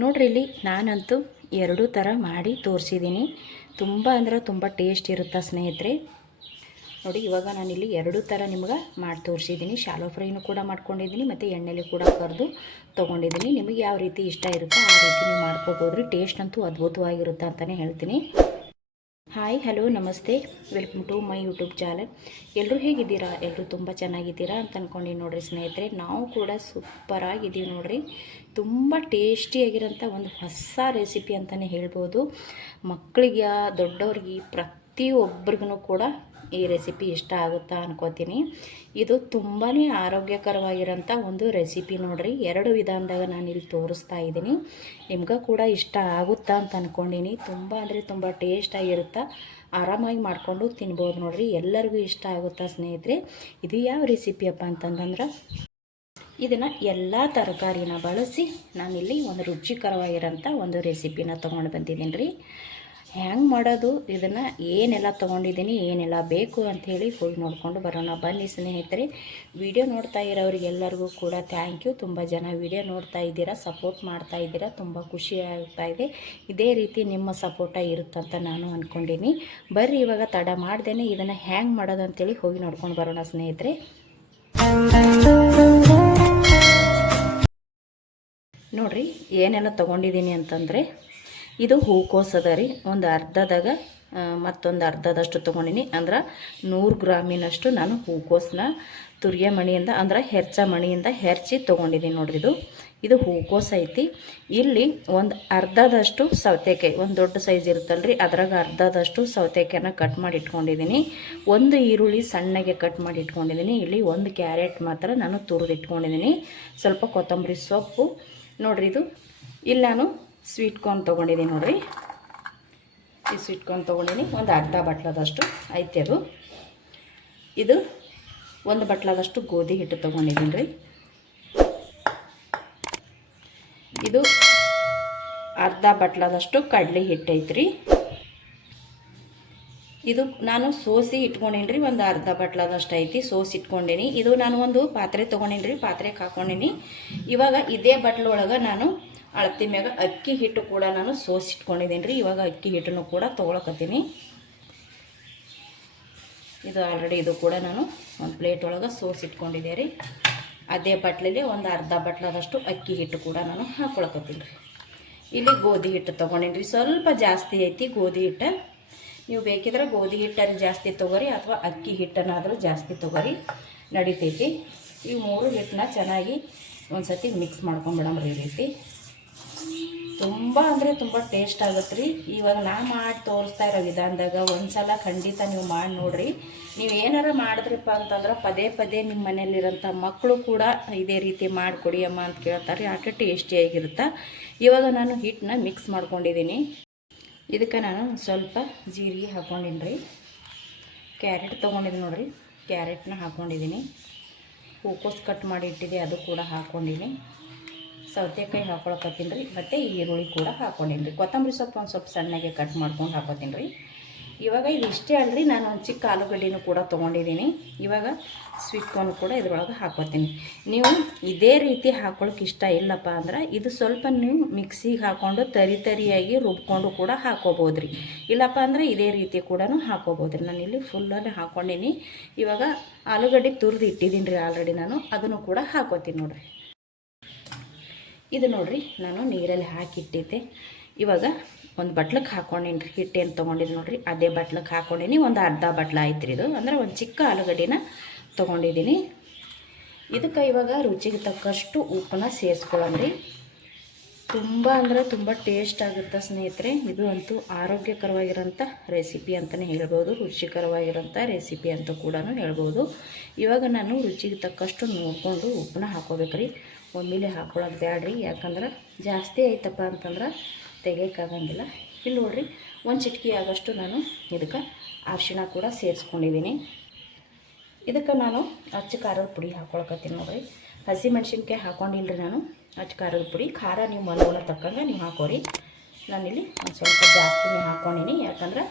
ನೋಡ್ರಿ ಇಲ್ಲಿ ನಾನಂತೂ ಎರಡೂ ಥರ ಮಾಡಿ ತೋರಿಸಿದ್ದೀನಿ. ತುಂಬ ಅಂದರೆ ತುಂಬ ಟೇಸ್ಟ್ ಇರುತ್ತೆ ಸ್ನೇಹಿತರೆ. ನೋಡಿ ಇವಾಗ ನಾನಿಲ್ಲಿ ಎರಡೂ ಥರ ನಿಮ್ಗೆ ಮಾಡಿ ತೋರಿಸಿದ್ದೀನಿ. ಶಾಲೋ ಫ್ರೈನೂ ಕೂಡ ಮಾಡ್ಕೊಂಡಿದ್ದೀನಿ ಮತ್ತು ಎಣ್ಣೆಲಿ ಕೂಡ ಕರೆದು ತೊಗೊಂಡಿದ್ದೀನಿ. ನಿಮಗೆ ಯಾವ ರೀತಿ ಇಷ್ಟ ಇರುತ್ತೋ ಆ ರೀತಿ ನೀವು ಮಾಡ್ಕೊಬೋದ್ರಿ. ಟೇಸ್ಟ್ ಅಂತೂ ಅದ್ಭುತವಾಗಿರುತ್ತೆ ಅಂತಲೇ ಹೇಳ್ತೀನಿ. ಹಾಯ್ ಹಲೋ ನಮಸ್ತೆ, welcome to my YouTube channel. ಎಲ್ಲರೂ ಹೇಗಿದ್ದೀರಾ? ಎಲ್ಲರೂ ತುಂಬ ಚೆನ್ನಾಗಿದ್ದೀರಾ ಅಂತ ಅಂದ್ಕೊಂಡು ನೋಡಿರಿ ಸ್ನೇಹಿತರೆ. ನಾವು ಕೂಡ ಸೂಪರಾಗಿದ್ದೀವಿ ನೋಡಿರಿ. ತುಂಬ ಟೇಸ್ಟಿಯಾಗಿರೋಂಥ ಒಂದು ಹೊಸ ರೆಸಿಪಿ ಅಂತಲೇ ಹೇಳ್ಬೋದು. ಮಕ್ಕಳಿಗೆ ದೊಡ್ಡವ್ರಿಗೆ ಪ್ರತಿಯೊಬ್ಬರಿಗೂ ಕೂಡ ಈ ರೆಸಿಪಿ ಇಷ್ಟ ಆಗುತ್ತಾ ಅನ್ಕೋತೀನಿ. ಇದು ತುಂಬಾ ಆರೋಗ್ಯಕರವಾಗಿರೋಂಥ ಒಂದು ರೆಸಿಪಿ ನೋಡಿರಿ. ಎರಡು ವಿಧಾನದಾಗ ನಾನು ಇಲ್ಲಿ ತೋರಿಸ್ತಾ ಇದ್ದೀನಿ. ನಿಮ್ಗೆ ಕೂಡ ಇಷ್ಟ ಆಗುತ್ತಾ ಅಂತ ಅಂದ್ಕೊಂಡೀನಿ. ತುಂಬ ಅಂದರೆ ತುಂಬ ಟೇಸ್ಟಾಗಿರುತ್ತೆ. ಆರಾಮಾಗಿ ಮಾಡಿಕೊಂಡು ತಿನ್ಬೋದು ನೋಡಿರಿ. ಎಲ್ಲರಿಗೂ ಇಷ್ಟ ಆಗುತ್ತಾ ಸ್ನೇಹಿತರೆ. ಇದು ಯಾವ ರೆಸಿಪಿಯಪ್ಪ ಅಂತಂದ್ರೆ, ಇದನ್ನು ಎಲ್ಲ ತರಕಾರಿನ ಬಳಸಿ ನಾನಿಲ್ಲಿ ಒಂದು ರುಚಿಕರವಾಗಿರೋಂಥ ಒಂದು ರೆಸಿಪಿನ ತೊಗೊಂಡು ಬಂದಿದ್ದೀನಿ ರೀ. ಹೆಂಗೆ ಮಾಡೋದು, ಇದನ್ನು ಏನೆಲ್ಲ ತೊಗೊಂಡಿದ್ದೀನಿ, ಏನೆಲ್ಲ ಬೇಕು ಅಂಥೇಳಿ ಹೋಗಿ ನೋಡಿಕೊಂಡು ಬರೋಣ ಬನ್ನಿ ಸ್ನೇಹಿತರೆ. ವಿಡಿಯೋ ನೋಡ್ತಾ ಇರೋರಿಗೆಲ್ಲರಿಗೂ ಕೂಡ ಥ್ಯಾಂಕ್ ಯು. ತುಂಬ ಜನ ವಿಡಿಯೋ ನೋಡ್ತಾ ಇದ್ದೀರಾ, ಸಪೋರ್ಟ್ ಮಾಡ್ತಾ ಇದ್ದೀರಾ, ತುಂಬ ಖುಷಿ ಆಗ್ತಾ ಇದೆ. ಇದೇ ರೀತಿ ನಿಮ್ಮ ಸಪೋರ್ಟ ಇರುತ್ತಂತ ನಾನು ಅಂದ್ಕೊಂಡೀನಿ. ಬರ್ರಿ ಇವಾಗ ತಡ ಮಾಡ್ದೇನೆ ಇದನ್ನು ಹೆಂಗೆ ಮಾಡೋದು ಅಂಥೇಳಿ ಹೋಗಿ ನೋಡ್ಕೊಂಡು ಬರೋಣ ಸ್ನೇಹಿತರೆ. ನೋಡಿರಿ ಏನೆಲ್ಲ ತೊಗೊಂಡಿದ್ದೀನಿ ಅಂತಂದರೆ, ಇದು ಹೂಕೋಸು ಅದ ರೀ. ಒಂದು ಅರ್ಧದಾಗ ಮತ್ತೊಂದು ಅರ್ಧದಷ್ಟು ತೊಗೊಂಡಿನಿ. ಅಂದ್ರೆ 100 ಗ್ರಾಮಿನಷ್ಟು ನಾನು ಹೂಕೋಸನ್ನ ತುರಿಯ ಮಣಿಯಿಂದ ಅಂದ್ರೆ ಹೆರ್ಚ ಮಣಿಯಿಂದ ಹೆರ್ಚಿ ತೊಗೊಂಡಿದ್ದೀನಿ ನೋಡ್ರಿ. ಇದು ಹೂಕೋಸು ಐತಿ. ಇಲ್ಲಿ ಒಂದು ಅರ್ಧದಷ್ಟು ಸೌತೆಕಾಯಿ, ಒಂದು ದೊಡ್ಡ ಸೈಜ್ ಇರುತ್ತಲ್ರಿ, ಅದ್ರಾಗ ಅರ್ಧದಷ್ಟು ಸೌತೆಕಾಯಿನ ಕಟ್ ಮಾಡಿ ಇಟ್ಕೊಂಡಿದ್ದೀನಿ. ಒಂದು ಈರುಳ್ಳಿ ಸಣ್ಣಗೆ ಕಟ್ ಮಾಡಿ ಇಟ್ಕೊಂಡಿದ್ದೀನಿ. ಇಲ್ಲಿ ಒಂದು ಕ್ಯಾರೆಟ್ ಮಾತ್ರ ನಾನು ತುರಿದು ಇಟ್ಕೊಂಡಿದ್ದೀನಿ. ಸ್ವಲ್ಪ ಕೊತ್ತಂಬರಿ ಸೊಪ್ಪು ನೋಡ್ರಿ. ಇಲ್ಲಿ ನಾನು ಸ್ವೀಟ್ ಕಾರ್ನ್ ತೊಗೊಂಡಿದ್ದೀನಿ ನೋಡಿರಿ. ಈ ಸ್ವೀಟ್ ಕಾರ್ನ್ ತೊಗೊಂಡಿನಿ. ಒಂದು ಅರ್ಧ ಬಟ್ಲದಷ್ಟು ಐತೆ ಅದು. ಇದು ಒಂದು ಬಟ್ಲದಷ್ಟು ಗೋಧಿ ಹಿಟ್ಟು ತೊಗೊಂಡಿದ್ದೀನಿ ರೀ. ಇದು ಅರ್ಧ ಬಟ್ಲದಷ್ಟು ಕಡಲೆ ಹಿಟ್ಟು ಐತ್ರಿ. ಇದು ನಾನು ಸೋಸಿ ಇಟ್ಕೊಂಡೀನಿ ರೀ. ಒಂದು ಅರ್ಧ ಬಟ್ಲದಷ್ಟು ಐತಿ, ಸೋಸಿ ಇಟ್ಕೊಂಡೀನಿ. ಇದು ನಾನು ಒಂದು ಪಾತ್ರೆ ತೊಗೊಂಡೀನಿ ರೀ, ಪಾತ್ರೆಗೆ ಹಾಕ್ಕೊಂಡೀನಿ. ಇವಾಗ ಇದೇ ಬಟ್ಲೊಳಗೆ ನಾನು ಅಳತಿ ಮ್ಯಾಗ ಅಕ್ಕಿ ಹಿಟ್ಟು ಕೂಡ ನಾನು ಸೋಸಿ ಇಟ್ಕೊಂಡಿದ್ದೀನಿ ರೀ. ಇವಾಗ ಅಕ್ಕಿ ಹಿಟ್ಟನ್ನು ಕೂಡ ತೊಗೊಳಕತ್ತೀನಿ. ಇದು ಆಲ್ರೆಡಿ ಇದು ಕೂಡ ನಾನು ಒಂದು ಪ್ಲೇಟ್ ಒಳಗೆ ಸೋಸಿ ಇಟ್ಕೊಂಡಿದ್ದೆ ರೀ. ಅದೇ ಬಟ್ಲಲ್ಲಿ ಒಂದು ಅರ್ಧ ಬಟ್ಲದಷ್ಟು ಅಕ್ಕಿ ಹಿಟ್ಟು ಕೂಡ ನಾನು ಹಾಕ್ಕೊಳಕತ್ತೀನಿ ರೀ. ಇಲ್ಲಿ ಗೋಧಿ ಹಿಟ್ಟು ತೊಗೊಂಡೀನಿ ರೀ. ಸ್ವಲ್ಪ ಜಾಸ್ತಿ ಐತಿ ಗೋಧಿ ಹಿಟ್ಟು. ನೀವು ಬೇಕಿದ್ರೆ ಗೋಧಿ ಹಿಟ್ಟನ್ನು ಜಾಸ್ತಿ ತೊಗೊರಿ ಅಥವಾ ಅಕ್ಕಿ ಹಿಟ್ಟನ್ನಾದರೂ ಜಾಸ್ತಿ ತೊಗೊರಿ, ನಡಿತೈತಿ. ಈ ಮೂರು ಹಿಟ್ಟನ್ನ ಚೆನ್ನಾಗಿ ಒಂದು ಸತಿ ಮಿಕ್ಸ್ ಮಾಡ್ಕೊಂಡ್ಬಿಡಮ್ರಿ. ಈ ರೀತಿ ತುಂಬ ಅಂದರೆ ತುಂಬ ಟೇಸ್ಟ್ ಆಗುತ್ತೆ ರೀ. ಇವಾಗ ನಾ ಮಾಡಿ ತೋರಿಸ್ತಾ ಇರೋ ವಿಧಾನದಾಗ ಒಂದು ಸಲ ಖಂಡಿತ ನೀವು ಮಾಡಿ ನೋಡಿರಿ. ನೀವು ಏನಾರು ಮಾಡಿದ್ರಪ್ಪ ಅಂತಂದ್ರೆ ಪದೇ ಪದೇ ನಿಮ್ಮ ಮನೆಯಲ್ಲಿರೋಂಥ ಮಕ್ಕಳು ಕೂಡ ಇದೇ ರೀತಿ ಮಾಡಿಕೊಡಿ ಅಮ್ಮ ಅಂತ ಕೇಳ್ತಾರೆ. ಆಟ ಟೇಸ್ಟಿಯಾಗಿರುತ್ತೆ. ಇವಾಗ ನಾನು ಹಿಟ್ಟನ್ನ ಮಿಕ್ಸ್ ಮಾಡ್ಕೊಂಡಿದ್ದೀನಿ. ಇದಕ್ಕೆ ನಾನು ಸ್ವಲ್ಪ ಜೀರಿಗೆ ಹಾಕ್ಕೊಂಡಿನಿ ರೀ. ಕ್ಯಾರೆಟ್ ತೊಗೊಂಡಿದ್ದೀನಿ ನೋಡಿರಿ, ಕ್ಯಾರೆಟ್ನ ಹಾಕ್ಕೊಂಡಿದ್ದೀನಿ. ಹೂಕೋಸು ಕಟ್ ಮಾಡಿ ಇಟ್ಟಿದೆ ಅದು ಕೂಡ ಹಾಕ್ಕೊಂಡಿನಿ. ಸೌತೆಕಾಯಿ ಹಾಕ್ಕೊಳಕತ್ತೀನಿ ರೀ. ಮತ್ತು ಈರುಳ್ಳಿ ಕೂಡ ಹಾಕ್ಕೊಂಡೀನಿ ರೀ. ಕೊತ್ತಂಬರಿ ಸೊಪ್ಪು ಒಂದು ಸ್ವಲ್ಪ ಸಣ್ಣಗೆ ಕಟ್ ಮಾಡ್ಕೊಂಡು ಹಾಕೋತೀನಿ ರೀ. ಇವಾಗ ಇದು ಇಷ್ಟೇ ಅಲ್ರಿ, ನಾನು ಒಂದು ಚಿಕ್ಕ ಆಲೂಗಡ್ಡೆನೂ ಕೂಡ ತೊಗೊಂಡಿದ್ದೀನಿ. ಇವಾಗ ಸ್ವೀಟ್ ಕಾರ್ನ್ ಕೂಡ ಇದ್ರೊಳಗೆ ಹಾಕ್ಕೋತೀನಿ. ನೀವು ಇದೇ ರೀತಿ ಹಾಕ್ಕೊಳಕ್ಕೆ ಇಷ್ಟ ಇಲ್ಲಪ್ಪ ಅಂದ್ರೆ ಇದು ಸ್ವಲ್ಪ ನೀವು ಮಿಕ್ಸಿಗೆ ಹಾಕ್ಕೊಂಡು ತರಿಯಾಗಿ ರುಬ್ಕೊಂಡು ಕೂಡ ಹಾಕ್ಕೋಬೋದು ರೀ. ಇಲ್ಲಪ್ಪ ಅಂದರೆ ಇದೇ ರೀತಿ ಕೂಡ ಹಾಕ್ಕೋಬೋದು ರೀ. ನಾನು ಇಲ್ಲಿ ಫುಲ್ಲನ್ನು ಹಾಕ್ಕೊಂಡೀನಿ. ಇವಾಗ ಆಲೂಗಡ್ಡೆ ತುರಿದು ಇಟ್ಟಿದ್ದೀನಿ ರೀ ಆಲ್ರೆಡಿ ನಾನು, ಅದನ್ನು ಕೂಡ ಹಾಕ್ಕೋತೀನಿ ನೋಡಿರಿ. ಇದು ನೋಡಿರಿ ನಾನು ನೀರಲ್ಲಿ ಹಾಕಿಟ್ಟಿದ್ದೆ. ಇವಾಗ ಒಂದು ಬಟ್ಲಕ್ಕೆ ಹಾಕ್ಕೊಂಡೀನಿ ರೀ. ಹಿಟ್ಟೇನು ತೊಗೊಂಡಿದ್ದು ನೋಡಿರಿ, ಅದೇ ಬಟ್ಲಕ್ಕೆ ಹಾಕ್ಕೊಂಡೀನಿ. ಒಂದು ಅರ್ಧ ಬಟ್ಲ ಆಯ್ತು ರೀ. ಇದು ಅಂದರೆ ಒಂದು ಚಿಕ್ಕ ಆಲೂಗಡ್ಡೆನ ತೊಗೊಂಡಿದ್ದೀನಿ. ಇದಕ್ಕೆ ಇವಾಗ ರುಚಿಗೆ ತಕ್ಕಷ್ಟು ಉಪ್ಪನ್ನ ಸೇರಿಸ್ಕೊಳ್ಳೋಣ್ರಿ. ತುಂಬ ಅಂದರೆ ತುಂಬ ಟೇಸ್ಟ್ ಆಗುತ್ತೆ ಸ್ನೇಹಿತರೆ. ಇದು ಅಂತೂ ಆರೋಗ್ಯಕರವಾಗಿರೋಂಥ ರೆಸಿಪಿ ಅಂತಲೇ ಹೇಳ್ಬೋದು, ರುಚಿಕರವಾಗಿರೋಂಥ ರೆಸಿಪಿ ಅಂತ ಕೂಡ ಹೇಳ್ಬೋದು. ಇವಾಗ ನಾನು ರುಚಿಗೆ ತಕ್ಕಷ್ಟು ನೋಡಿಕೊಂಡು ಉಪ್ಪನ್ನ ಹಾಕ್ಕೋಬೇಕ್ರಿ. ಒಮ್ಮೆಲೆ ಹಾಕ್ಕೊಳ್ಳೋದು ಬ್ಯಾಡ್ರಿ, ಯಾಕಂದ್ರೆ ಜಾಸ್ತಿ ಆಯ್ತಪ್ಪ ಅಂತಂದ್ರೆ ತೆಗಿಯೋಕ್ಕಾಗಂಗಿಲ್ಲ. ಇಲ್ಲಿ ನೋಡಿರಿ ಒಂದು ಚಿಟಿಕೆ ಆಗೋಷ್ಟು ನಾನು ಇದಕ್ಕೆ ಅರಿಶಿಣ ಕೂಡ ಸೇರಿಸ್ಕೊಂಡಿದ್ದೀನಿ. ಇದಕ್ಕೆ ನಾನು ಅಚ್ಚ ಖಾರದ ಪುಡಿ ಹಾಕ್ಕೊಳಕತ್ತೀನಿ ನೋಡಿರಿ. ಹಸಿ ಮೆಣಸಿನ್ಕಾಯಿ ಹಾಕ್ಕೊಂಡಿಲ್ಲ ನಾನು, ಅಚ್ಚ ಖಾರದ ಪುಡಿ. ಖಾರ ನೀವು ಮನೋಣ ತಕ್ಕಂಗೆ ನೀವು ಹಾಕೋರಿ. ನಾನಿಲ್ಲಿ ಒಂದು ಸ್ವಲ್ಪ ಜಾಸ್ತಿನೇ ಹಾಕ್ಕೊಂಡಿನಿ, ಯಾಕಂದ್ರೆ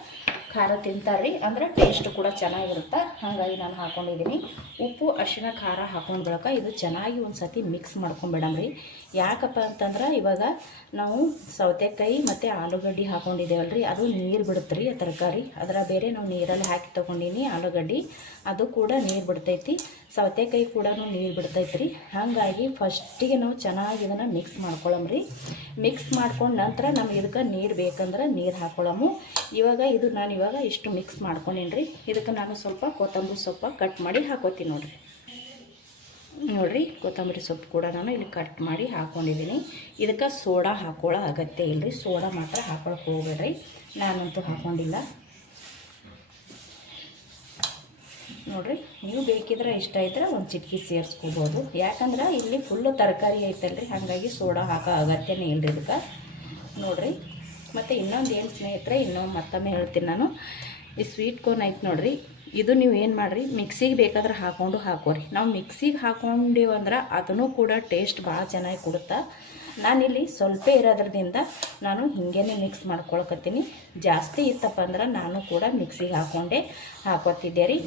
ಖಾರ ತಿಂತಾರೆ ಅಂದ್ರೆ ಟೇಸ್ಟ್ ಕೂಡ ಚೆನ್ನಾಗಿರುತ್ತೆ. ಹಾಗಾಗಿ ನಾನು ಹಾಕ್ಕೊಂಡಿದ್ದೀನಿ. ಉಪ್ಪು ಅರಿಶಿಣ ಖಾರ ಹಾಕೊಂಡು ಬಳಕ ಇದು ಚೆನ್ನಾಗಿ ಒಂದು ಸತಿ ಮಿಕ್ಸ್ ಮಾಡ್ಕೊಂಬಿಡಮ್ರಿ. ಯಾಕಪ್ಪ ಅಂತಂದ್ರೆ ಇವಾಗ ನಾವು ಸೌತೆಕಾಯಿ ಮತ್ತು ಆಲೂಗಡ್ಡೆ ಹಾಕ್ಕೊಂಡಿದ್ದೇವಲ್ರಿ, ಅದು ನೀರು ಬಿಡುತ್ತೆ ರೀ ತರಕಾರಿ. ಅದರ ಬೇರೆ ನಾವು ನೀರಲ್ಲಿ ಹಾಕಿ ತೊಗೊಂಡೀನಿ ಆಲೂಗಡ್ಡೆ, ಅದು ಕೂಡ ನೀರು ಬಿಡ್ತೈತಿ. ಸೌತೆಕಾಯಿ ಕೂಡ ನೀರು ಬಿಡ್ತೈತಿ ರೀ. ಹಾಗಾಗಿ ಫಸ್ಟಿಗೆ ನಾವು ಚೆನ್ನಾಗಿ ಇದನ್ನು ಮಿಕ್ಸ್ ಮಾಡ್ಕೊಳ್ಳಮ್ರಿ. ಮಿಕ್ಸ್ ಮಾಡ್ಕೊಂಡು ನಂತರ ನಮ್ಗೆ ಇದಕ್ಕೆ ನೀರು ಬೇಕಂದ್ರೆ ನೀರು ಹಾಕ್ಕೊಳ್ಳಮು. ಇವಾಗ ಇದು ನಾನು ಇವಾಗ ಇಷ್ಟು ಮಿಕ್ಸ್ ಮಾಡ್ಕೊಂಡೀನಿ ರೀ. ಇದಕ್ಕೆ ನಾನು ಸ್ವಲ್ಪ ಕೊತ್ತಂಬರಿ ಸೊಪ್ಪು ಕಟ್ ಮಾಡಿ ಹಾಕೋತೀನಿ ನೋಡಿರಿ. ಕೊತ್ತಂಬರಿ ಸೊಪ್ಪು ಕೂಡ ನಾನು ಇಲ್ಲಿ ಕಟ್ ಮಾಡಿ ಹಾಕ್ಕೊಂಡಿದ್ದೀನಿ. ಇದಕ್ಕೆ ಸೋಡಾ ಹಾಕೊಳ್ಳೋ ಅಗತ್ಯ ಇಲ್ಲರಿ. ಸೋಡಾ ಮಾತ್ರ ಹಾಕೊಳಕ್ಕೆ ಹೋಗ್ಬೇಡ್ರಿ, ನಾನಂತೂ ಹಾಕ್ಕೊಂಡಿಲ್ಲ ನೋಡಿರಿ. ನೀವು ಬೇಕಿದ್ರೆ ಇಷ್ಟ ಇದ್ದರೆ ಒಂದು ಚಿಟಕಿ ಸೇರಿಸ್ಕೋಬೋದು. ಯಾಕಂದ್ರೆ ಇಲ್ಲಿ ಫುಲ್ಲು ತರಕಾರಿ ಐತಲ್ರಿ, ಹಾಗಾಗಿ ಸೋಡಾ ಹಾಕೋ ಅಗತ್ಯನೇ ಇಲ್ಲರಿ ಇದಕ್ಕೆ ನೋಡಿರಿ. ಮತ್ತು ಇನ್ನೊಂದು ಏನು ಸ್ನೇಹಿತರೆ, ಮತ್ತೊಮ್ಮೆ ಹೇಳ್ತೀನಿ ನಾನು, ಈ ಸ್ವೀಟ್ ಕಾರ್ನ್ ಐತೆ ನೋಡಿರಿ, ಇದು ನೀವು ಏನು ಮಾಡಿರಿ, ಮಿಕ್ಸಿಗೆ ಬೇಕಾದ್ರೆ ಹಾಕೋರಿ. ನಾವು ಮಿಕ್ಸಿಗೆ ಹಾಕೊಂಡೇವಂದ್ರೆ ಅದನ್ನು ಕೂಡ ಟೇಸ್ಟ್ ಭಾಳ ಚೆನ್ನಾಗಿ ಕೊಡುತ್ತಾ. ನಾನಿಲ್ಲಿ ಸ್ವಲ್ಪ ಇರೋದ್ರದಿಂದ ನಾನು ಹಿಂಗೇ ಮಿಕ್ಸ್ ಮಾಡ್ಕೊಳಕತ್ತೀನಿ. ಜಾಸ್ತಿ ಇತ್ತಪ್ಪ ಅಂದ್ರೆ ನಾನು ಕೂಡ ಮಿಕ್ಸಿಗೆ ಹಾಕೋತಿದ್ದೆ ರೀ.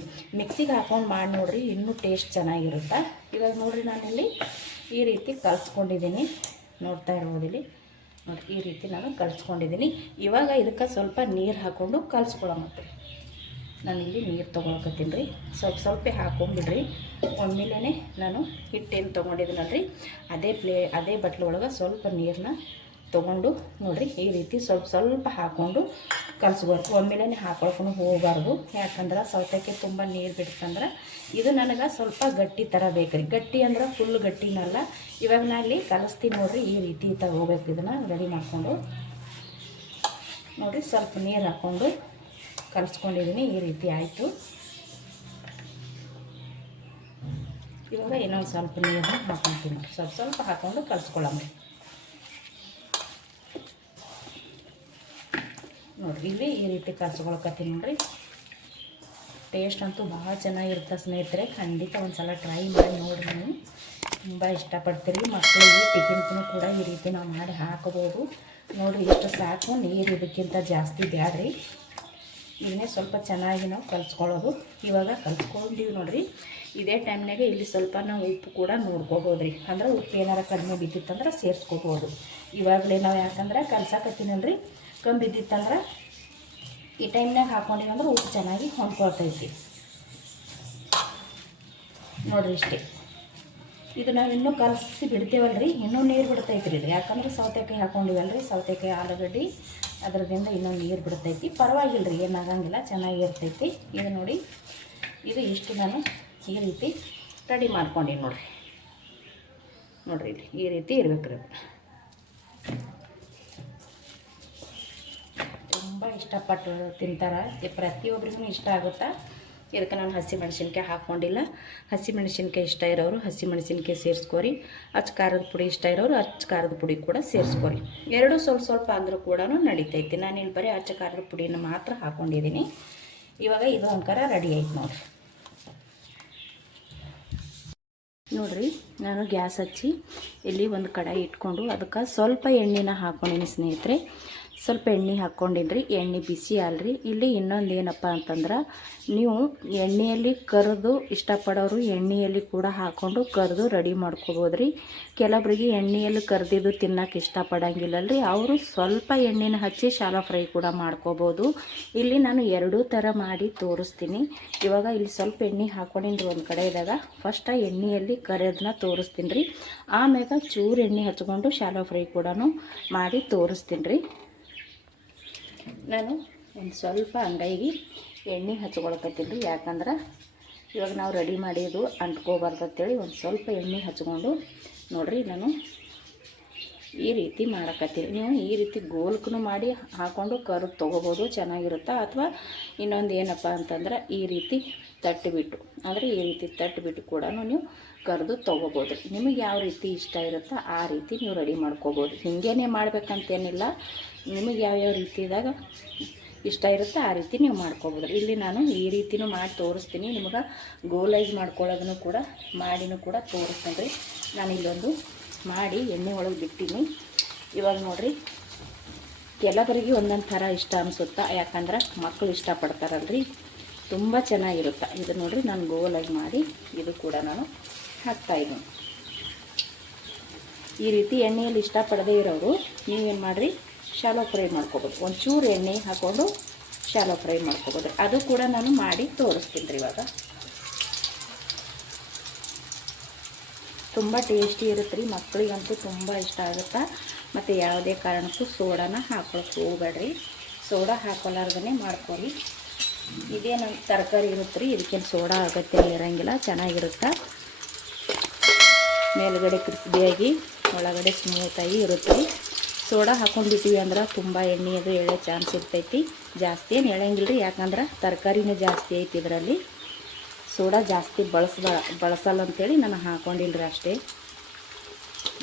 ಮಿಕ್ಸಿಗೆ ಹಾಕೊಂಡು ಮಾಡಿ ನೋಡಿರಿ, ಇನ್ನೂ ಟೇಸ್ಟ್ ಚೆನ್ನಾಗಿರುತ್ತೆ. ಇವಾಗ ನೋಡಿರಿ, ನಾನಿಲ್ಲಿ ಈ ರೀತಿ ಕಲಿಸ್ಕೊಂಡಿದ್ದೀನಿ, ನೋಡ್ತಾ ಇರ್ಬೋದಿಲ್ಲಿ ನೋಡಿ. ಈ ರೀತಿ ನಾನು ಕಲಿಸ್ಕೊಂಡಿದ್ದೀನಿ. ಇವಾಗ ಇದಕ್ಕೆ ಸ್ವಲ್ಪ ನೀರು ಹಾಕ್ಕೊಂಡು ಕಲಿಸ್ಕೊಳಮತ್ರಿ. ನಾನಿಲ್ಲಿ ನೀರು ತೊಗೊಳಕತ್ತೀನಿ ರೀ. ಸ್ವಲ್ಪ ಹಾಕೊಂಬಿಡ್ರಿ. ಒಮ್ಮೆಲೇ ನಾನು ಹಿಟ್ಟೇನು ತೊಗೊಂಡಿದ್ದೀನಲ್ರಿ, ಅದೇ ಬಟ್ಲು ಒಳಗೆ ಸ್ವಲ್ಪ ನೀರನ್ನ ತೊಗೊಂಡು ನೋಡಿರಿ, ಈ ರೀತಿ ಸ್ವಲ್ಪ ಹಾಕ್ಕೊಂಡು ಕಲಿಸ್ಬೇಕು. ಒಮ್ಮೆಲೇ ಹಾಕೊಳ್ಕೊಂಡು ಹೋಗಬಾರ್ದು. ಯಾಕಂದ್ರೆ ಸೌತೆಕಾಯಿ ತುಂಬ ನೀರು ಬಿಡ್ತಂದ್ರೆ ಇದು ನನಗೆ ಸ್ವಲ್ಪ ಗಟ್ಟಿ ಥರ ಬೇಕ್ರಿ. ಗಟ್ಟಿ ಅಂದ್ರೆ ಫುಲ್ ಗಟ್ಟಿನಲ್ಲ. ಇವಾಗ ನಾನು ಇಲ್ಲಿ ಕಲಿಸ್ತೀನಿ ನೋಡಿರಿ, ಈ ರೀತಿ ತಗೋಬೇಕು. ಇದನ್ನು ರೆಡಿ ಮಾಡಿಕೊಂಡು ನೋಡಿರಿ, ಸ್ವಲ್ಪ ನೀರು ಹಾಕ್ಕೊಂಡು ಕಲಿಸ್ಕೊಂಡಿದ್ದೀನಿ. ಈ ರೀತಿ ಆಯಿತು. ಇವಾಗ ಇನ್ನೊಂದು ಸ್ವಲ್ಪ ನೀರನ್ನ ಹಾಕ್ಕೊಳ್ತೀನಿ. ಸ್ವಲ್ಪ ಹಾಕ್ಕೊಂಡು ಕಲಿಸ್ಕೊಳ್ಳೋಣ ನೋಡಿರಿ. ಇಲ್ಲಿ ಈ ರೀತಿ ಕಲಿಸ್ಕೊಳಕತ್ತೀನಿ ನೋಡಿರಿ. ಟೇಸ್ಟ್ ಅಂತೂ ಭಾಳ ಚೆನ್ನಾಗಿರುತ್ತೆ ಸ್ನೇಹಿತರೆ. ಖಂಡಿತ ಒಂದು ಸಲ ಟ್ರೈ ಮಾಡಿ ನೋಡಿರಿ. ನೀವು ತುಂಬ ಇಷ್ಟಪಡ್ತೀರಿ. ಮಕ್ಕಳಿಗೆ ಟಿಫಿನ್ಗೂ ಕೂಡ ಈ ರೀತಿ ನಾವು ಮಾಡಿ ಹಾಕೋಬೋದು ನೋಡಿರಿ. ಇಷ್ಟು ಸಾಕು, ನೀರು ಇದಕ್ಕಿಂತ ಜಾಸ್ತಿ ಬ್ಯಾಡ್ರಿ. ಇದನ್ನೇ ಸ್ವಲ್ಪ ಚೆನ್ನಾಗಿ ನಾವು ಕಲಿಸ್ಕೊಳ್ಳೋದು. ಇವಾಗ ಕಲಿಸ್ಕೊಂಡಿವಿ ನೋಡಿರಿ. ಇದೇ ಟೈಮ್ನಾಗೆ ಇಲ್ಲಿ ಸ್ವಲ್ಪ ನಾವು ಉಪ್ಪು ಕೂಡ ನೋಡ್ಕೋಬೋದು ರೀ. ಅಂದ್ರೆ ಉಪ್ಪು ಏನಾರು ಕಡಿಮೆ ಬಿದ್ದಿತ್ತಂದ್ರೆ ಸೇರಿಸ್ಕೋಬೋದು. ಇವಾಗಲೇ ನಾವು ಯಾಕಂದ್ರೆ ಕಲ್ಸಾಕತ್ತೀನಲ್ರಿ, ಕಮ್ಮಿ ಬಿದ್ದಿತ್ತಂದ್ರೆ ಈ ಟೈಮ್ನಾಗ ಹಾಕ್ಕೊಂಡಿವಂದ್ರೆ ಉಪ್ಪು ಚೆನ್ನಾಗಿ ಹೊಂದ್ಕೊಳ್ತೈತಿ ನೋಡಿರಿ. ಇಷ್ಟೇ. ಇದು ನಾವು ಇನ್ನೂ ಕಲಸಿ ಬಿಡ್ತೇವಲ್ರಿ, ಇನ್ನೂ ನೀರು ಬಿಡ್ತೈತಿ ರೀ. ಯಾಕಂದ್ರೆ ಸೌತೆಕಾಯಿ ಹಾಕ್ಕೊಂಡಿವಲ್ರಿ, ಸೌತೆಕಾಯಿ ಆಲೂಗಡ್ಡೆ ಅದರದಿಂದ ಇನ್ನೂ ನೀರು ಬಿಡ್ತೈತಿ. ಪರವಾಗಿಲ್ಲ ರೀ, ಏನಾಗಂಗಿಲ್ಲ, ಚೆನ್ನಾಗಿರ್ತೈತಿ. ಇದು ನೋಡಿ, ಇದು ಇಷ್ಟು ನಾನು ಈ ರೀತಿ ರೆಡಿ ಮಾಡ್ಕೊಂಡೀನಿ ನೋಡಿರಿ. ಇಲ್ಲಿ ಈ ರೀತಿ ಇರ್ಬೇಕು ರೀ. ತುಂಬ ಇಷ್ಟಪಟ್ಟು ತಿಂತಾರೆ, ಪ್ರತಿಯೊಬ್ಬರಿಗೂ ಇಷ್ಟ ಆಗುತ್ತಾ. ಇದಕ್ಕೆ ನಾನು ಹಸಿಮೆಣಸಿನ್ಕಾಯಿ ಹಾಕ್ಕೊಂಡಿಲ್ಲ. ಹಸಿಮೆಣಸಿನ್ಕಾಯಿ ಇಷ್ಟ ಇರೋರು ಹಸಿಮೆಣಸಿನ್ಕಾಯಿ ಸೇರಿಸ್ಕೊರಿ. ಅಚ್ಚ ಖಾರದ ಪುಡಿ ಇಷ್ಟ ಇರೋರು ಅಚ್ಚ ಖಾರದ ಪುಡಿ ಕೂಡ ಸೇರಿಸ್ಕೊರಿ. ಎರಡೂ ಸ್ವಲ್ಪ ಅಂದರೂ ಕೂಡ ನಡೀತೈತಿ. ನಾನಿಲ್ಲಿ ಬರೀ ಅಚ್ಚ ಖಾರದ ಪುಡಿನ ಮಾತ್ರ ಹಾಕ್ಕೊಂಡಿದ್ದೀನಿ. ಇವಾಗ ಇದು ಅಂಕಾರ ರೆಡಿ ಆಯ್ತು ನೋಡಿರಿ. ನಾನು ಗ್ಯಾಸ್ ಹಚ್ಚಿ ಇಲ್ಲಿ ಒಂದು ಕಡಾಯಿ ಇಟ್ಕೊಂಡು ಅದಕ್ಕೆ ಸ್ವಲ್ಪ ಎಣ್ಣೆನ ಹಾಕ್ಕೊಂಡಿನಿ ಸ್ನೇಹಿತರೆ. ಸ್ವಲ್ಪ ಎಣ್ಣೆ ಹಾಕ್ಕೊಂಡಿನ್ರಿ. ಎಣ್ಣೆ ಬಿಸಿ ಅಲ್ರಿ. ಇಲ್ಲಿ ಇನ್ನೊಂದು ಏನಪ್ಪ ಅಂತಂದ್ರೆ, ನೀವು ಎಣ್ಣೆಯಲ್ಲಿ ಕರಿದು ಇಷ್ಟಪಡೋರು ಎಣ್ಣೆಯಲ್ಲಿ ಕೂಡ ಹಾಕ್ಕೊಂಡು ಕರಿದು ರೆಡಿ ಮಾಡ್ಕೋಬೋದ್ರಿ. ಕೆಲವರಿಗೆ ಎಣ್ಣೆಯಲ್ಲಿ ಕರೆದಿದ್ದು ತಿನ್ನೋಕೆ ಇಷ್ಟಪಡೋಂಗಿಲ್ಲಲ್ರಿ, ಅವರು ಸ್ವಲ್ಪ ಎಣ್ಣೆನ ಹಚ್ಚಿ ಶಾಲೋ ಫ್ರೈ ಕೂಡ ಮಾಡ್ಕೋಬೋದು. ಇಲ್ಲಿ ನಾನು ಎರಡೂ ಥರ ಮಾಡಿ ತೋರಿಸ್ತೀನಿ. ಇವಾಗ ಇಲ್ಲಿ ಸ್ವಲ್ಪ ಎಣ್ಣೆ ಹಾಕ್ಕೊಂಡಿನ್ರಿ ಒಂದು ಕಡೆದಾಗ. ಫಸ್ಟ್ ಎಣ್ಣೆಯಲ್ಲಿ ಕರೆಯೋದನ್ನ ತೋರಿಸ್ತೀನಿ ರೀ. ಆಮ್ಯಾಗ ಚೂರು ಎಣ್ಣೆ ಹಚ್ಕೊಂಡು ಶಾಲೋ ಫ್ರೈ ಕೂಡ ಮಾಡಿ ತೋರಿಸ್ತೀನಿ ರೀ. ನಾನು ಒಂದು ಸ್ವಲ್ಪ ಅಂಗೈಗೆ ಎಣ್ಣೆ ಹಚ್ಕೊಳಕತ್ತೀನಿ ರೀ. ಯಾಕಂದ್ರೆ ಇವಾಗ ನಾವು ರೆಡಿ ಮಾಡಿದ್ದು ಅಂಟ್ಕೋಬಾರ್ದಂತೇಳಿ ಒಂದು ಸ್ವಲ್ಪ ಎಣ್ಣೆ ಹಚ್ಕೊಂಡು ನೋಡಿರಿ ನಾನು ಈ ರೀತಿ ಮಾಡಕತ್ತೀನಿ. ನೀವು ಈ ರೀತಿ ಗೋಲ್ಕೂ ಮಾಡಿ ಹಾಕ್ಕೊಂಡು ಕರ್ದು ತೊಗೋಬೋದು, ಚೆನ್ನಾಗಿರುತ್ತೆ. ಅಥವಾ ಇನ್ನೊಂದು ಏನಪ್ಪ ಅಂತಂದ್ರೆ, ಈ ರೀತಿ ತಟ್ಟಿಬಿಟ್ಟು ಅಂದರೆ ಈ ರೀತಿ ತಟ್ಟಿಬಿಟ್ಟು ಕೂಡ ನೀವು ಕರೆದು ತೊಗೋಬೋದು. ನಿಮಗೆ ಯಾವ ರೀತಿ ಇಷ್ಟ ಇರುತ್ತೋ ಆ ರೀತಿ ನೀವು ರೆಡಿ ಮಾಡ್ಕೋಬೋದು. ಹಿಂಗೇನೆ ಮಾಡ್ಬೇಕಂತೇನಿಲ್ಲ, ನಿಮಗೆ ಯಾವ್ಯಾವ ರೀತಿದಾಗ ಇಷ್ಟ ಇರುತ್ತೆ ಆ ರೀತಿ ನೀವು ಮಾಡ್ಕೋಬೋದು. ಇಲ್ಲಿ ನಾನು ಈ ರೀತಿನೂ ಮಾಡಿ ತೋರಿಸ್ತೀನಿ. ನಿಮಗೆ ಗೋಲೈಸ್ ಮಾಡ್ಕೊಳ್ಳೋದನ್ನು ಕೂಡ ತೋರಿಸ್ತೀನಿ ರೀ. ನಾನು ಇಲ್ಲೊಂದು ಮಾಡಿ ಎಣ್ಣೆ ಒಳಗೆ ಬಿಟ್ಟಿನಿ. ಇವಾಗ ನೋಡಿರಿ, ಕೆಲವರಿಗೆ ಒಂದೊಂದು ಥರ ಇಷ್ಟ ಅನಿಸುತ್ತಾ, ಯಾಕಂದ್ರೆ ಮಕ್ಕಳು ಇಷ್ಟಪಡ್ತಾರಲ್ರಿ. ತುಂಬ ಚೆನ್ನಾಗಿರುತ್ತೆ ಇದು. ನೋಡಿರಿ ನಾನು ಗೋಲಾಗಿ ಮಾಡಿ ಇದು ಕೂಡ ನಾನು ಹಾಕ್ತಾಯಿದ್ದೀನಿ. ಈ ರೀತಿ ಎಣ್ಣೆಯಲ್ಲಿ ಇಷ್ಟಪಡದೇ ಇರೋರು ನೀವೇನು ಮಾಡಿರಿ, ಶಾಲೋ ಫ್ರೈ ಮಾಡ್ಕೊಬೋದು. ಒಂಚೂರು ಎಣ್ಣೆ ಹಾಕ್ಕೊಂಡು ಶಾಲೋ ಫ್ರೈ ಮಾಡ್ಕೊಬೋದು. ಅದು ಕೂಡ ನಾನು ಮಾಡಿ ತೋರಿಸ್ತೀನಿ ರೀ ಇವಾಗ. ತುಂಬ ಟೇಸ್ಟಿ ಇರುತ್ತೆ ರೀ, ಮಕ್ಕಳಿಗಂತೂ ತುಂಬ ಇಷ್ಟ ಆಗುತ್ತೆ. ಮತ್ತು ಯಾವುದೇ ಕಾರಣಕ್ಕೂ ಸೋಡಾನ ಹಾಕೊಳ್ಳೋಕೆ ಹೋಗಬೇಡ್ರಿ. ಸೋಡಾ ಹಾಕೊಳ್ಳಾರ್ದೇ ಮಾಡ್ಕೊಳ್ಳಿ. ಇದೇನು ತರಕಾರಿ ಇರುತ್ತೆ ರೀ, ಇದಕ್ಕೇನು ಸೋಡಾ ಅಗತ್ಯ ಇರೋಂಗಿಲ್ಲ, ಚೆನ್ನಾಗಿರುತ್ತೆ. ಮೇಲ್ಗಡೆ ಕ್ರಿಸ್ಪಿಯಾಗಿ ಒಳಗಡೆ ಸ್ಮೂತಾಗಿ ಇರುತ್ತೆ ರೀ. ಸೋಡಾ ಹಾಕ್ಕೊಂಡಿರ್ತೀವಿ ಅಂದ್ರೆ ತುಂಬ ಎಣ್ಣೆ ಅದು ಎಳೆ ಚಾನ್ಸ್ ಇರ್ತೈತಿ. ಜಾಸ್ತಿ ಏನು ಎಳೆಯಂಗಿಲ್ಲ ರೀ, ಯಾಕಂದ್ರೆ ತರಕಾರಿನೂ ಜಾಸ್ತಿ ಐತಿ ಇದರಲ್ಲಿ. ಸೋಡಾ ಜಾಸ್ತಿ ಬಳಸಲ್ಲ ಅಂಥೇಳಿ ನಾನು ಹಾಕ್ಕೊಂಡಿಲ್ಲ ರೀ ಅಷ್ಟೇ.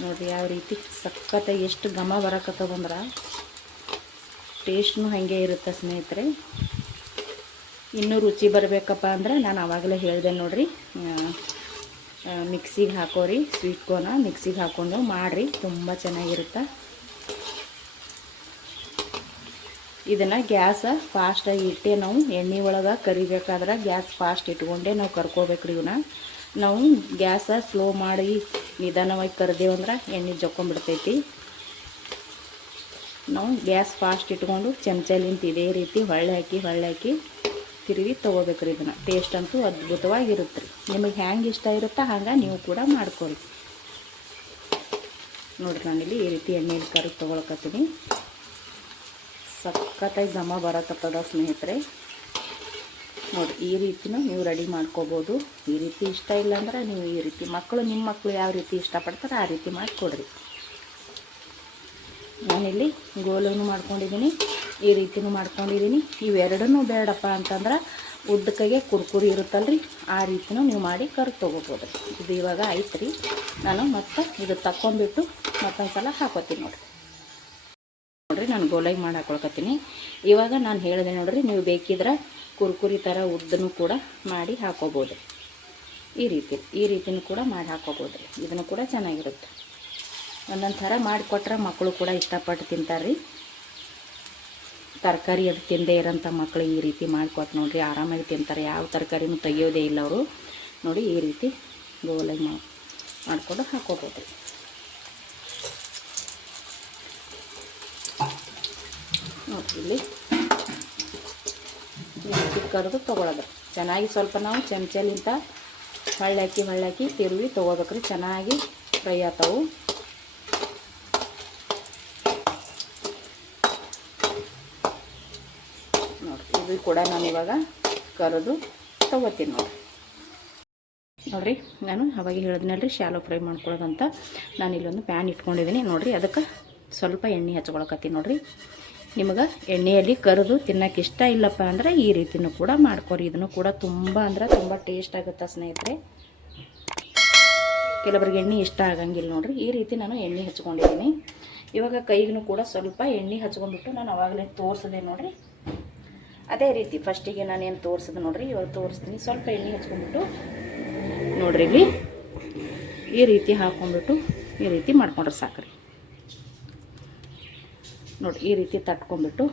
ನೋಡಿರಿ ಯಾವ ರೀತಿ ಸಖತ್ತಾಗಿ ಎಷ್ಟು ಘಮ ಬರಕತ್ತದಂದ್ರೆ ಟೇಸ್ಟ್ನೂ ಹಾಗೆ ಇರುತ್ತೆ ಸ್ನೇಹಿತರೆ. ಇನ್ನೂ ರುಚಿ ಬರಬೇಕಪ್ಪ ಅಂದ್ರೆ ನಾನು ಆವಾಗಲೇ ಹೇಳಿದೆ ನೋಡಿರಿ, ಮಿಕ್ಸಿಗೆ ಹಾಕೋರಿ. ಸ್ವೀಟ್ ಕಾರ್ನ ಮಿಕ್ಸಿಗೆ ಹಾಕ್ಕೊಂಡು ಮಾಡಿರಿ, ತುಂಬ ಚೆನ್ನಾಗಿರುತ್ತೆ. ಇದನ್ನು ಗ್ಯಾಸ ಫಾಸ್ಟಾಗಿ ಇಟ್ಟೆ ನಾವು ಎಣ್ಣೆ ಒಳಗೆ ಕರಿಬೇಕಾದ್ರೆ ಗ್ಯಾಸ್ ಫಾಸ್ಟ್ ಇಟ್ಕೊಂಡೆ ನಾವು ಕರ್ಕೋಬೇಕ್ರಿ. ಇವನ್ನ ನಾವು ಗ್ಯಾಸ ಸ್ಲೋ ಮಾಡಿ ನಿಧಾನವಾಗಿ ಕರೆದೇವಂದ್ರೆ ಎಣ್ಣೆ ಜೊಕ್ಕೊಂಬಿಡ್ತೈತಿ. ನಾವು ಗ್ಯಾಸ್ ಫಾಸ್ಟ್ ಇಟ್ಕೊಂಡು ಚಮಚಲಿಂತ ಇದೇ ರೀತಿ ಹೊಳ್ಳೆ ಹಾಕಿ ತಿರುವಿ ತೊಗೋಬೇಕ್ರಿ. ಇದನ್ನು ಟೇಸ್ಟ್ ಅಂತೂ ಅದ್ಭುತವಾಗಿರುತ್ತೆ ರೀ. ನಿಮಗೆ ಹ್ಯಾಂಗೆ ಇಷ್ಟ ಇರುತ್ತಾ ಹಂಗೆ ನೀವು ಕೂಡ ಮಾಡ್ಕೊರಿ. ನೋಡಿರಿ ನಾನಿಲ್ಲಿ ಈ ರೀತಿ ಎಣ್ಣೆಯಲ್ಲಿ ಕರೆದು ತೊಗೊಳಕತ್ತೀನಿ. ಸಖತ್ತಾಗಿ ಘಮ ಬರಕತ್ತದ ಸ್ನೇಹಿತರೆ. ನೋಡಿ ಈ ರೀತಿನೂ ನೀವು ರೆಡಿ ಮಾಡ್ಕೋಬೋದು. ಈ ರೀತಿ ಇಷ್ಟ ಇಲ್ಲ ಅಂದ್ರೆ ನೀವು ಈ ರೀತಿ ನಿಮ್ಮ ಮಕ್ಕಳು ಯಾವ ರೀತಿ ಇಷ್ಟಪಡ್ತಾರೆ ಆ ರೀತಿ ಮಾಡಿಕೊಡ್ರಿ. ನಾನಿಲ್ಲಿ ಗೋಲನ್ನು ಮಾಡ್ಕೊಂಡಿದ್ದೀನಿ, ಈ ರೀತಿನೂ ಮಾಡ್ಕೊಂಡಿದ್ದೀನಿ. ಇವೆರಡನ್ನೂ ಬೇಡಪ್ಪ ಅಂತಂದ್ರೆ ಉದ್ದಕ್ಕಾಗೆ ಕುರ್ಕುರಿ ಇರುತ್ತಲ್ರಿ, ಆ ರೀತಿನೂ ನೀವು ಮಾಡಿ ಕರೆದು ತೊಗೋಬೋದು. ಇದು ಇವಾಗ ಆಯ್ತು ರೀ. ನಾನು ಮತ್ತೆ ಇದು ತಕ್ಕೊಂಬಿಟ್ಟು ಮತ್ತೊಂದು ಸಲ ಹಾಕೋತೀನಿ ನೋಡಿರಿ. ನಾನು ಗೋಲಾಗಿ ಮಾಡಿ ಹಾಕೊಳ್ಕತ್ತೀನಿ. ಇವಾಗ ನಾನು ಹೇಳಿದೆ ನೋಡಿರಿ, ನೀವು ಬೇಕಿದ್ರೆ ಕುರ್ಕುರಿ ಥರ ಉದ್ದನೂ ಕೂಡ ಮಾಡಿ ಹಾಕೋಬೋದು. ಈ ರೀತಿನೂ ಕೂಡ ಮಾಡಿ ಹಾಕೋಬೋದು ರೀ. ಇದನ್ನು ಕೂಡ ಚೆನ್ನಾಗಿರುತ್ತೆ. ಒಂದೊಂದು ಥರ ಮಾಡಿಕೊಟ್ರೆ ಮಕ್ಕಳು ಕೂಡ ಇಷ್ಟಪಟ್ಟು ತಿಂತಾರೆ ರೀ. ತರಕಾರಿ ಅದು ತಿಂದೇ ಇರೋಂಥ ಮಕ್ಕಳಿಗೆ ಈ ರೀತಿ ಮಾಡಿಕೊಟ್ಟು ನೋಡಿರಿ, ಆರಾಮಾಗಿ ತಿಂತಾರೆ. ಯಾವ ತರಕಾರಿನೂ ತೆಗಿಯೋದೇ ಇಲ್ಲ ಅವರು. ನೋಡಿ ಈ ರೀತಿ ಗೋಲಾಗಿ ಮಾಡಿಕೊಂಡು ಹಾಕೋಬೋದು ರೀ. ನೋಡಿ ಇಲ್ಲಿ ಕರೆದು ತೊಗೊಳೋದು ಚೆನ್ನಾಗಿ. ಸ್ವಲ್ಪ ನಾವು ಚಮಚಲಿಂತ ಹೊಳ್ಳಾಕಿ ತಿರುವಿ ತೊಗೋಬೇಕ್ರಿ. ಚೆನ್ನಾಗಿ ಫ್ರೈ ಆಗ್ತಾವು. ನೋಡಿ ಇದು ಕೂಡ ನಾನು ಇವಾಗ ಕರೆದು ತೊಗೋತೀನಿ ನೋಡಿರಿ. ನಾನು ಅವಾಗ ಹೇಳಿದ್ನಲ್ರಿ ಶಾಲೋ ಫ್ರೈ ಮಾಡ್ಕೊಳ್ಳೋದಂತ. ನಾನು ಇಲ್ಲೊಂದು ಪ್ಯಾನ್ ಇಟ್ಕೊಂಡಿದ್ದೀನಿ ನೋಡಿರಿ. ಅದಕ್ಕೆ ಸ್ವಲ್ಪ ಎಣ್ಣೆ ಹಚ್ಕೊಳಕತ್ತೀನಿ ನೋಡಿರಿ. ನಿಮಗೆ ಎಣ್ಣೆಯಲ್ಲಿ ಕರೆದು ತಿನ್ನೋಕೆ ಇಷ್ಟ ಇಲ್ಲಪ್ಪ ಅಂದರೆ ಈ ರೀತಿನೂ ಕೂಡ ಮಾಡ್ಕೊರಿ. ಇದನ್ನು ಕೂಡ ತುಂಬ ಟೇಸ್ಟ್ ಆಗುತ್ತೆ ಸ್ನೇಹಿತರೆ. ಕೆಲವರಿಗೆ ಎಣ್ಣೆ ಇಷ್ಟ ಆಗಂಗಿಲ್ಲ ನೋಡಿರಿ. ಈ ರೀತಿ ನಾನು ಎಣ್ಣೆ ಹಚ್ಕೊಂಡಿದ್ದೀನಿ. ಇವಾಗ ಕೈಗೂ ಕೂಡ ಸ್ವಲ್ಪ ಎಣ್ಣೆ ಹಚ್ಕೊಂಡ್ಬಿಟ್ಟು ನಾನು ಅವಾಗಲೇ ತೋರಿಸಿದೆ ನೋಡಿರಿ. ಅದೇ ರೀತಿ ಫಸ್ಟಿಗೆ ನಾನೇನು ತೋರಿಸಿದೆ ನೋಡಿರಿ, ಇವಾಗ ತೋರಿಸ್ತೀನಿ. ಸ್ವಲ್ಪ ಎಣ್ಣೆ ಹಚ್ಕೊಂಡ್ಬಿಟ್ಟು ನೋಡಿರಿ ಇಲ್ಲಿ ಈ ರೀತಿ ಹಾಕ್ಕೊಂಡ್ಬಿಟ್ಟು ಈ ರೀತಿ ಮಾಡ್ಕೊಂಡ್ರೆ ಸಾಕ್ರಿ. ನೋಡಿ ಈ ರೀತಿ ತಟ್ಕೊಂಡ್ಬಿಟ್ಟು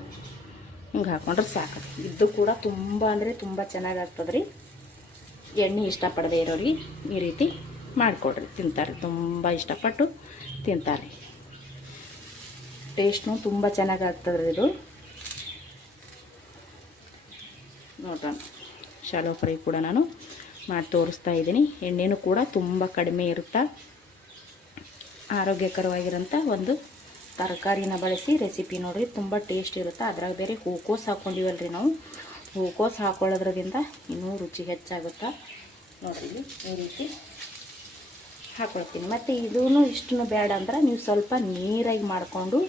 ಹಿಂಗೆ ಹಾಕ್ಕೊಂಡ್ರೆ ಸಾಕು. ಇದು ಕೂಡ ತುಂಬ ಚೆನ್ನಾಗಿ ಆಗ್ತದೆ ರೀ. ಎಣ್ಣೆ ಇಷ್ಟಪಡದೇ ಇರೋರಿಗೆ ಈ ರೀತಿ ಮಾಡಿಕೊಡ್ರಿ, ತಿಂತಾರೆ. ತುಂಬ ಇಷ್ಟಪಟ್ಟು ತಿಂತಾರೆ. ಟೇಸ್ಟ್ನೂ ತುಂಬ ಚೆನ್ನಾಗಿ ಆಗ್ತದೆ ರೀ ಇದು. ನೋಡ್ರಿ ಶಾಲೋ ಫ್ರೈ ಕೂಡ ನಾನು ಮಾಡಿ ತೋರಿಸ್ತಾ ಇದ್ದೀನಿ. ಎಣ್ಣೆನೂ ಕೂಡ ತುಂಬ ಕಡಿಮೆ ಇರುತ್ತೆ. ಆರೋಗ್ಯಕರವಾಗಿರೋಂಥ ಒಂದು ತರಕಾರಿನ ಬಳಸಿ ರೆಸಿಪಿ ನೋಡಿರಿ, ತುಂಬ ಟೇಸ್ಟ್ ಇರುತ್ತೆ. ಅದ್ರಾಗ ಬೇರೆ ಹೂಕೋಸು ಹಾಕ್ಕೊಂಡಿವಲ್ರಿ ನಾವು. ಹೂಕೋಸು ಹಾಕೊಳ್ಳೋದ್ರಿಂದ ಇನ್ನೂ ರುಚಿ ಹೆಚ್ಚಾಗುತ್ತೆ. ನೋಡಿರಿ ಈ ರೀತಿ ಹಾಕ್ಕೊಳ್ತೀನಿ. ಮತ್ತು ಇದೂ ಇಷ್ಟೂ ಬೇಡ ಅಂದ್ರೆ ನೀವು ಸ್ವಲ್ಪ ನೀರಾಗಿ ಮಾಡಿಕೊಂಡು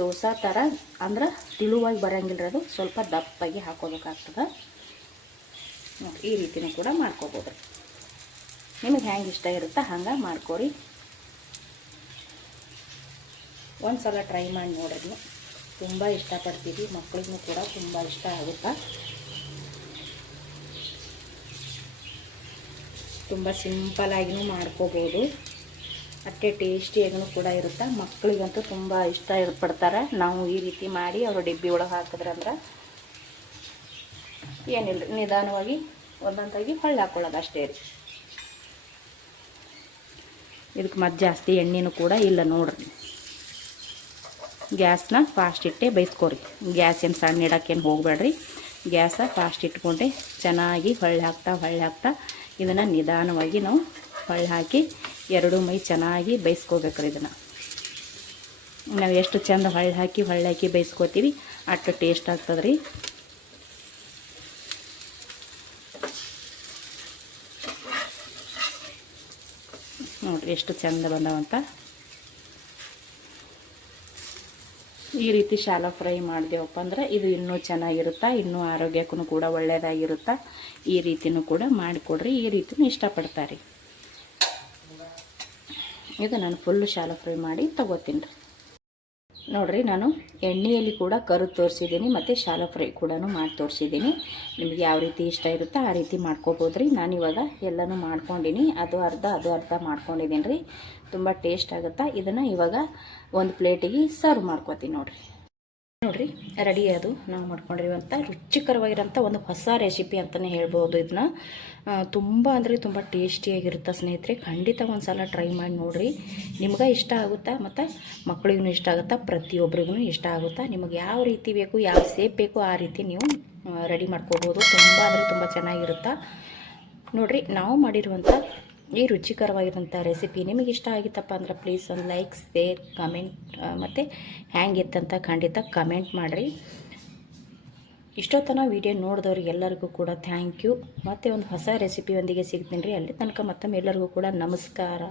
ದೋಸೆ ಥರ ಅಂದ್ರೆ ತಿಳುವಾಗಿ ಬರೋಂಗಿಲ್ಲ, ಅದು ಸ್ವಲ್ಪ ದಪ್ಪಾಗಿ ಹಾಕೋಬೇಕಾಗ್ತದೆ. ನೋಡಿ ಈ ರೀತಿನೂ ಕೂಡ ಮಾಡ್ಕೋಬೋದು. ನಿಮಗೆ ಹೆಂಗೆ ಇಷ್ಟ ಇರುತ್ತೆ ಹಂಗೆ ಮಾಡ್ಕೊರಿ. ಒಂದು ಸಲ ಟ್ರೈ ಮಾಡಿ ನೋಡಿದ್ವಿ, ತುಂಬ ಇಷ್ಟಪಡ್ತೀವಿ. ಮಕ್ಕಳಿಗೂ ಕೂಡ ತುಂಬ ಇಷ್ಟ ಆಗುತ್ತೆ. ತುಂಬ ಸಿಂಪಲಾಗಿನೂ ಮಾಡ್ಕೋಬೋದು. ಅಷ್ಟೇ ಟೇಸ್ಟಿಯಾಗೂ ಕೂಡ ಇರುತ್ತೆ. ಮಕ್ಕಳಿಗಂತೂ ತುಂಬ ಇಷ್ಟ ಪಡ್ತಾರೆ. ನಾವು ಈ ರೀತಿ ಮಾಡಿ ಅವರು ಡಬ್ಬಿ ಒಳಗೆ ಹಾಕಿದ್ರಂದ್ರೆ ಏನಿಲ್ಲ, ನಿಧಾನವಾಗಿ ಒಂದೊಂದಾಗಿ ಹೊಳ್ಳಿ ಹಾಕ್ಕೊಳ್ಳೋದು ಅಷ್ಟೇ ರೀ. ಇದಕ್ಕೆ ಮತ್ತೆ ಜಾಸ್ತಿ ಎಣ್ಣೆನೂ ಕೂಡ ಇಲ್ಲ ನೋಡ್ರಿ. ಗ್ಯಾಸ್ನ ಫಾಸ್ಟ್ ಇಟ್ಟೆ ಬೇಯಿಸ್ಕೊರಿ. ಗ್ಯಾಸ್ ಏನು ಸಣ್ಣ ಇಡೋಕ್ಕೇನು ಹೋಗಬೇಡ್ರಿ. ಗ್ಯಾಸ ಫಾಸ್ಟ್ ಇಟ್ಕೊಂಡೆ ಚೆನ್ನಾಗಿ ಹೊಳ್ಳಿ ಹಾಕ್ತಾ ಇದನ್ನು ನಿಧಾನವಾಗಿ ನಾವು ಹೊಳ್ಳಿ ಹಾಕಿ ಎರಡು ಮೈ ಚೆನ್ನಾಗಿ ಬೇಯಿಸ್ಕೋಬೇಕ್ರಿ. ಇದನ್ನು ನಾವು ಎಷ್ಟು ಚೆಂದ ಹೊಳ್ಳಿ ಹಾಕಿ ಬೇಯಿಸ್ಕೋತೀವಿ ಅಷ್ಟು ಟೇಸ್ಟ್ ಆಗ್ತದೆ ರೀ. ನೋಡಿರಿ ಎಷ್ಟು ಚೆಂದ ಬಂದವಂತ. ಈ ರೀತಿ ಶಾಲೋ ಫ್ರೈ ಮಾಡಿದೆವಪ್ಪ ಅಂದ್ರೆ ಇದು ಇನ್ನೂ ಚೆನ್ನಾಗಿರುತ್ತೆ, ಇನ್ನೂ ಆರೋಗ್ಯಕ್ಕೂ ಕೂಡ ಒಳ್ಳೆಯದಾಗಿರುತ್ತೆ. ಈ ರೀತಿಯೂ ಕೂಡ ಮಾಡಿಕೊಡ್ರಿ, ಈ ರೀತಿಯೂ ಇಷ್ಟಪಡ್ತಾರೆ. ಇದು ನಾನು ಫುಲ್ಲು ಶಾಲೋ ಫ್ರೈ ಮಾಡಿ ತೊಗೋತೀನಿ ರೀ. ನೋಡಿರಿ, ನಾನು ಎಣ್ಣೆಯಲ್ಲಿ ಕೂಡ ಕರಿದು ತೋರಿಸಿದ್ದೀನಿ ಮತ್ತು ಶಾಲೋ ಫ್ರೈ ಕೂಡ ಮಾಡಿ ತೋರಿಸಿದ್ದೀನಿ. ನಿಮಗೆ ಯಾವ ರೀತಿ ಇಷ್ಟ ಇರುತ್ತೋ ಆ ರೀತಿ ಮಾಡ್ಕೋಬೋದು ರೀ. ನಾನಿವಾಗ ಎಲ್ಲನೂ ಮಾಡ್ಕೊಂಡಿನಿ, ಅದು ಅರ್ಧ ಮಾಡ್ಕೊಂಡಿದ್ದೀನಿ ರೀ. ತುಂಬ ಟೇಸ್ಟ್ ಆಗುತ್ತೆ. ಇದನ್ನು ಇವಾಗ ಒಂದು ಪ್ಲೇಟಿಗೆ ಸರ್ವ್ ಮಾಡ್ಕೋತೀನಿ ನೋಡಿರಿ ರೆಡಿ. ಅದು ನಾವು ಮಾಡ್ಕೊಂಡಿರುವಂಥ ರುಚಿಕರವಾಗಿರೋಂಥ ಒಂದು ಹೊಸ ರೆಸಿಪಿ ಅಂತಲೇ ಹೇಳ್ಬೋದು. ಇದನ್ನ ತುಂಬ ಅಂದರೆ ತುಂಬ ಟೇಸ್ಟಿಯಾಗಿರುತ್ತೆ ಸ್ನೇಹಿತರೆ. ಖಂಡಿತ ಒಂದು ಸಲ ಟ್ರೈ ಮಾಡಿ ನೋಡಿರಿ. ನಿಮ್ಗೆ ಇಷ್ಟ ಆಗುತ್ತಾ, ಮತ್ತು ಮಕ್ಕಳಿಗೂ ಇಷ್ಟ ಆಗುತ್ತಾ, ಪ್ರತಿಯೊಬ್ಬರಿಗೂ ಇಷ್ಟ ಆಗುತ್ತಾ. ನಿಮಗೆ ಯಾವ ರೀತಿ ಬೇಕು, ಯಾವ ಸೇಪ್ ಬೇಕು ಆ ರೀತಿ ನೀವು ರೆಡಿ ಮಾಡ್ಕೋಬೋದು. ತುಂಬ ಅಂದರೆ ತುಂಬ ಚೆನ್ನಾಗಿರುತ್ತೆ ನೋಡಿರಿ. ನಾವು ಮಾಡಿರುವಂಥ ಈ ರುಚಿಕರವಾಗಿರೋಂಥ ರೆಸಿಪಿ ನಿಮಗೆ ಇಷ್ಟ ಆಗಿತ್ತಪ್ಪ ಅಂದ್ರೆ ಪ್ಲೀಸ್ ಒಂದು ಲೈಕ್, ಶೇರ್, ಕಮೆಂಟ್ ಮತ್ತು ಹ್ಯಾಂಗಿತ್ತಂತ ಖಂಡಿತ ಕಮೆಂಟ್ ಮಾಡಿರಿ. ಇಷ್ಟೊತ್ತನ ವೀಡಿಯೋ ನೋಡಿದವ್ರಿಗೆಲ್ಲರಿಗೂ ಕೂಡ ಥ್ಯಾಂಕ್ ಯು. ಮತ್ತು ಒಂದು ಹೊಸ ರೆಸಿಪಿಯೊಂದಿಗೆ ಸಿಗ್ತೀನಿ ರೀ. ಅಲ್ಲಿ ತನಕ ಮತ್ತೊಮ್ಮೆ ಎಲ್ಲರಿಗೂ ಕೂಡ ನಮಸ್ಕಾರ.